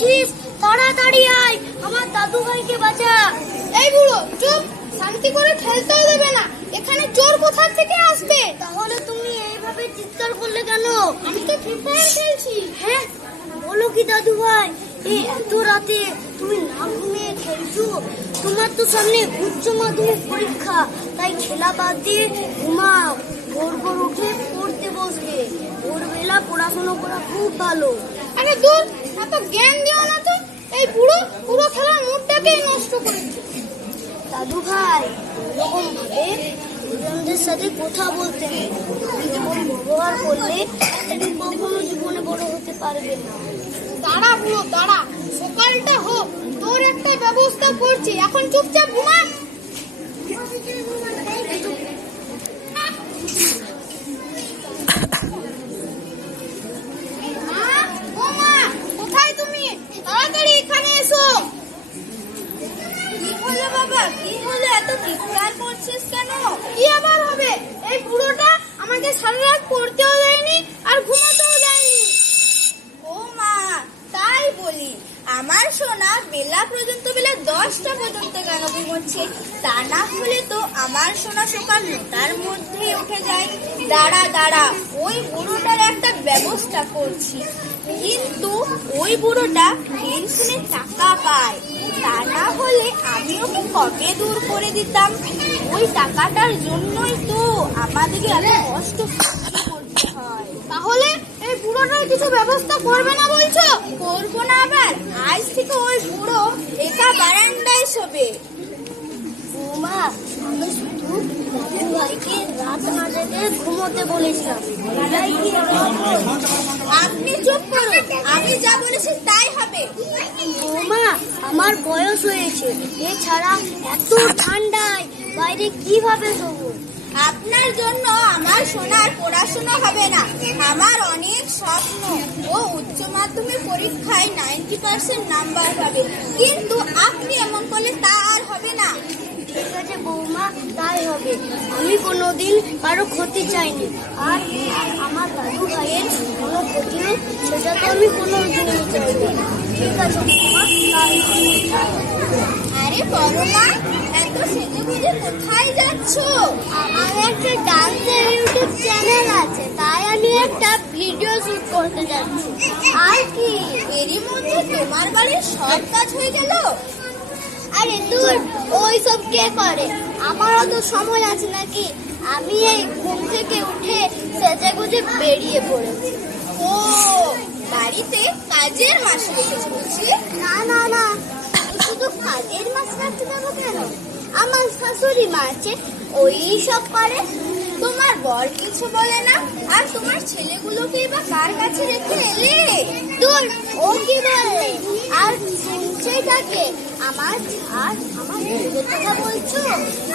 আছিস? তাড়াতাড়ি আয়, আমার দাদু ভাইকে বাঁচা। এই বুড়ো চুপ, শান্তি করে খেলতেও দেবে না। এখানে চোর কোথা থেকে আসবে? তাহলে তুমি এইভাবে চিৎকার করলে কেন? আমি তো ফ্রি ফায়ার খেলছি। হ্যাঁ, বলো কি দাদু ভাই, এই এত রাতে তুমি না ঘুমিয়ে খেলছো? তোমার তো সামনে উচ্চ মাধ্যমিক পরীক্ষা, তাই খেলা বাদ দিয়ে ঘুমাও। ভোর ভোর উঠে পড়তে বসবে। ভোরবেলা পড়াশোনা করা খুব ভালো। আরে দূর, এত জ্ঞান দিও না তো। এই বুড়ো পুরো খেলার মুডটাকেই নষ্ট করে দিচ্ছে। দাদু ভাই, এরকম ভাবে দুজনদের সাথে কথা বলতে নেই। যেমন ব্যবহার করলে তুমি কখনো জীবনে বড় হতে পারবে না। দাঁড়া বুড়ো দাঁড়া, সকালটা হোক, তোর একটা ব্যবস্থা করছি। এখন চুপচাপ ঘুমা। মা, ও মা, কোথায় তুমি? তাড়াতাড়ি এখানে এসো। কি হলো বাবা, কি হলো? এত চিৎকার করছিস কেন? কি আবার হবে? এই বুড়োটা আমাকে সারা রাত পড়তেও দেয়নি আর ঘুমাতেও দেয়নি। ও মা, তাই বলি, আমার সোনা বেলা পর্যন্ত, বেলা 10টা পর্যন্ত কেন ঘুমোচ্ছে? তা না হলে তো আমার সোনা সকাল 9টার মধ্যেই উঠে যায়। দাঁড়া দাঁড়া, ওই বুড়োটার একটা ব্যবস্থা করছি। কিন্তু ওই বুড়োটা পেনশনে টাকা পায়, তা না হলে আমি ওকে কবে দূর করে দিতাম। ওই টাকাটার জন্যই তো আমাদেরকে এত কষ্ট করতে হয়। তাহলে এই বুড়োটার কিছু ব্যবস্থা করবে না বলছো? করবো না আবার? আজ থেকে ওই বুড়ো একা বারান্দায় শোবে। বৌমা, আমি শুধু দাদু ভাইকে রাত না জেগে ঘুমোতে বলেছিলাম। এটাই কি আপনি চুপ করুন, আমি যা বলেছি তাই হবে। বৌমা, আমার বয়স হয়েছে, এছাড়া এত ঠান্ডায় বাইরে কিভাবে শোবো? আপনার জন্য আমার সোনার পড়াশোনা হবে না। আমার অনেক স্বপ্ন, ও উচ্চ মাধ্যমিক পরীক্ষায় 90% নাম্বার পাবে, কিন্তু আপনি এমন করলে তা আর হবে না। ঠিক আছে বৌমা, তাই হবে। আমি কোনোদিন কারো ক্ষতি চাইনি, আর আমার দাদু ভাইয়ের কোনো ক্ষতি হোক সেটা তো আমি কোনোদিনই চাইনি। ঠিক আছে বৌমা, তাই হবে। আরে বড় মা, এত সেজে গুজে কোথায় যাচ্ছ? আমার একটা ডান্সের ইউটিউব চ্যানেল আছে, তাই আমি একটা ভিডিও শুট করতে যাচ্ছি। আর কি? এরই মধ্যে তোমার বাড়ির সব কাজ হয়ে গেল? আরে দূর, ওই সব কে করে? আমারও তো সময় আছে নাকি? আমি এই ঘুম থেকে উঠে সেজে গুজে বেরিয়ে পড়েছি। ও, বাড়িতে কাজের মাস রেখেছে বুঝি? না না না, শুধু কাজের মাছ রাখতে যাবো কেন? আমার শাশুড়ি মা আছে, ওই সব করে। তোমার বর কিছু বলে না? আর তোমার ছেলেগুলোকে বা কার কাছে রেখে এলে? দূর, ও কি বললে? আর শুনছেই থাকে। আমার ছেলেদের কথা বলছো?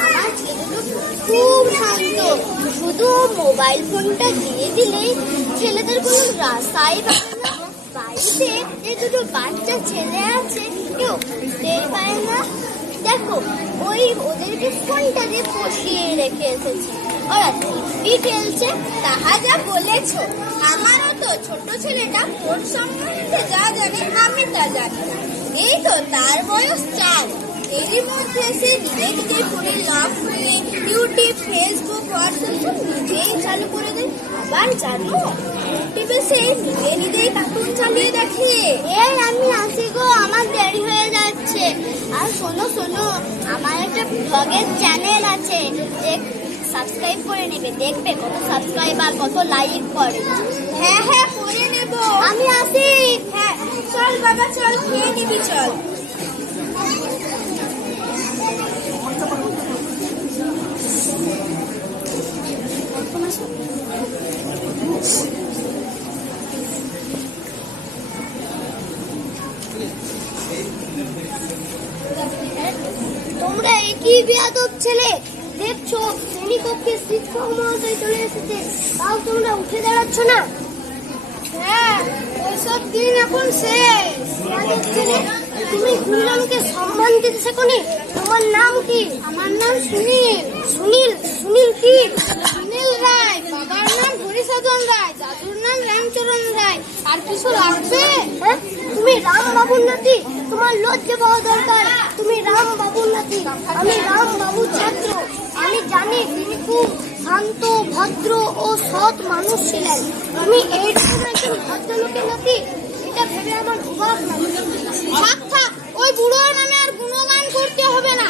আমার ছেলেগুলো খুব শান্ত, শুধু মোবাইল ফোনটা দিয়ে দিলেই ছেলেদের কোনো রাস্তাই পাবে না। বাড়িতে যে দুটো বাচ্চা ছেলে আছে, কেউ বুঝতেই পারে না। দেখো, ওই ওদেরকে ফোনটা দিয়ে বসিয়ে রেখে এসেছি, ওরা টিভি খেলছে। তাহা যা বলেছ, আমারও তো ছোট ছেলেটা ফোন সম্বন্ধে যা জানে আমি তা জানি না। এই তো তার বয়স 4, এরই মধ্যে সে নিজে নিজে ফোনের লক খুলে ইউটিউব, ফেসবুক, হোয়াটসঅ্যাপ সব নিজেই চালু করে দেয়। আবার জানো, ইউটিউবে সে নিজে নিজেই কার্টুন চালিয়ে দেখে। এই আমি আসি গো, আমার দেরি হয়ে যাচ্ছে। আর শোনো শোনো, আমার একটা ব্লগের চ্যানেল আছে, সাবস্ক্রাইব করে নেবে, দেখবে কত সাবস্ক্রাইবার, কত লাইক করে। হ্যাঁ হ্যাঁ, করে নেব। আমি আসি। হ্যাঁ চল বাবা, চল খেয়ে নিবি, চল। তোমরা একই বেয়াদব ছেলে, দেখছো শ্রেণীকক্ষে শিক্ষক মহাশয় চলে এসেছে, তাও তোমরা উঠে দাঁড়াচ্ছ না। হ্যাঁ, ওইসব দিন এখন শেষ। বেয়াদব ছেলে, তুমি গুণনামকে সম্মান দিতে শেখোনি। তোমার নাম কি? আমার নাম সুনীল। সুনীল? সুনীল কি? সুনীল রায়। বাবার নাম হরিসাধন রায়, দাদুর নাম রামচরণ রায়। আর কিছু লাগবে? হ্যাঁ, তুমি রাম বাবুর নাতি, তোমার লজ্জা পাওয়া দরকার। তুমি রাম বাবুর নাতি, আমি রাম বাবুর ছাত্র। আমি জানি তিনি খুব শান্ত, ভদ্র ও সৎ মানুষ ছিলেন। তুমি এইরকম একজন ভদ্রলোকের নাতি, এটা ভেবে আমার অবাক লাগে। থাক থাক, ওই বুড়োর নামে আর গুণগান করতে হবে না।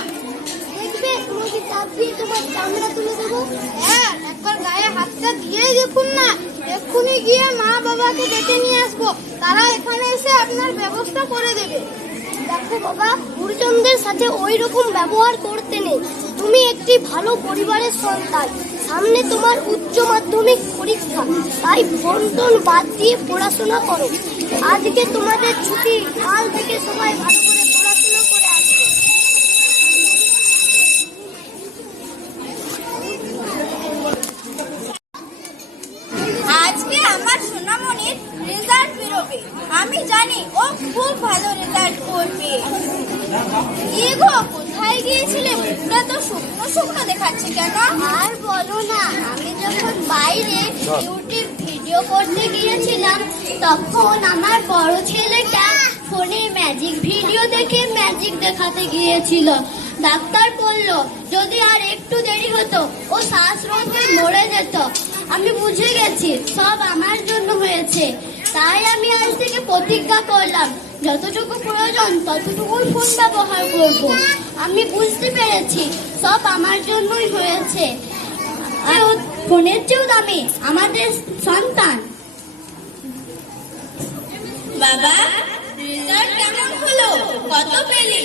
দেখবে তোমাকে চাপ দিয়ে তোমার চামড়া তুলে দেবো। হ্যাঁ, একবার গায়ে হাতটা দিয়ে দেখুন না। এক্ষুনি গিয়ে মা বাবাকে ডেকে নিয়ে আসবো, তারা এখানে এসে আপনার ব্যবস্থা করে দেবে। দেখো বাবা, গুরুজনদের সাথে ওই রকম ব্যবহার করতে নেই। তুমি একটি ভালো পরিবারের সন্তান, সামনে তোমার উচ্চ মাধ্যমিক পরীক্ষা, তাই ফোন টোন বাদ দিয়ে পড়াশোনা করো। আজকে তোমাদের ছুটি, কাল থেকে সবাই ভালো করে পড়াশোনা করে আসবে। আজকে আমার সোনামণির রেজাল্ট বেরোবে, আমি জানি ও খুব ভালো রেজাল্ট করবে। কি গো, কোথায় গিয়েছিলে? মুখটা তো শুকনো শুকনো দেখাচ্ছে কেন? আর বলো না, আমি যখন বাইরে ইউটিউব ভিডিও করতে গিয়েছিলাম, তখন আমার বড় ছেলেটা ফোনে ম্যাজিক ভিডিও দেখে ম্যাজিক দেখাতে গিয়েছিল। ডাক্তার বলল যদি আর একটু দেরি হতো ও শ্বাসরোধে মরে যেত। আমি বুঝে গেছি সব আমার জন্য হয়েছে, তাই আমি আজ থেকে প্রতিজ্ঞা করলাম যতটুকু প্রয়োজন ততটুকুই ফোন ব্যবহার করব। আমি বুঝতে পেরেছি সব আমার জন্যই হয়েছে, আর ও ফোনের চেয়েও দামি আমাদের সন্তান। বাবা, রেজাল্ট কেমন হলো? কত পেলি?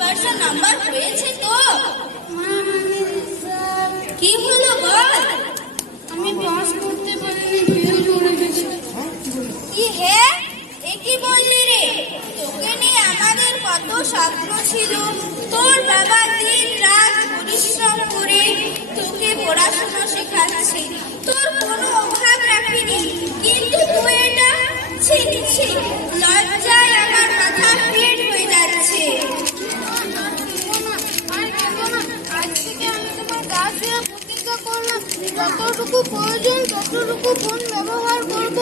90% নাম্বার হয়েছে তো? কি হলো বল? আমি পাস করতে পারিনি, ফেল করে গেছি। কি হে, এ কি বললি রে? তোকে নিয়ে আমাদের কত স্বপ্ন ছিল। তোর বাবা দিন রাত পরিশ্রম করে তোকে পড়াশোনা শেখাচ্ছে, তোর কোনো অভাব রাখিনি, কিন্তু তুই এটা ছি ছি, লজ্জায় আমার মাথা পেট হয়ে যাচ্ছে। আজ থেকে আমি তোমার গা ছুঁয়ে প্রতিজ্ঞা করলাম যতটুকু প্রয়োজন ততটুকু ফোন ব্যবহার করব,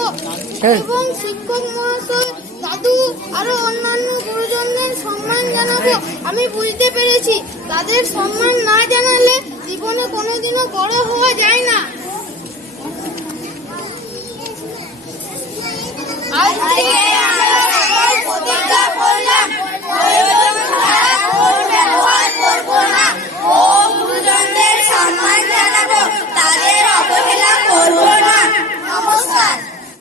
এবং শিক্ষক মহাশয়, দাদু আরো অন্যান্য গুরুজনদের সম্মান জানাবো। আমি বুঝতে পেরেছি তাদের সম্মান না জানালে জীবনে কোনোদিনও বড় হওয়া যায় না।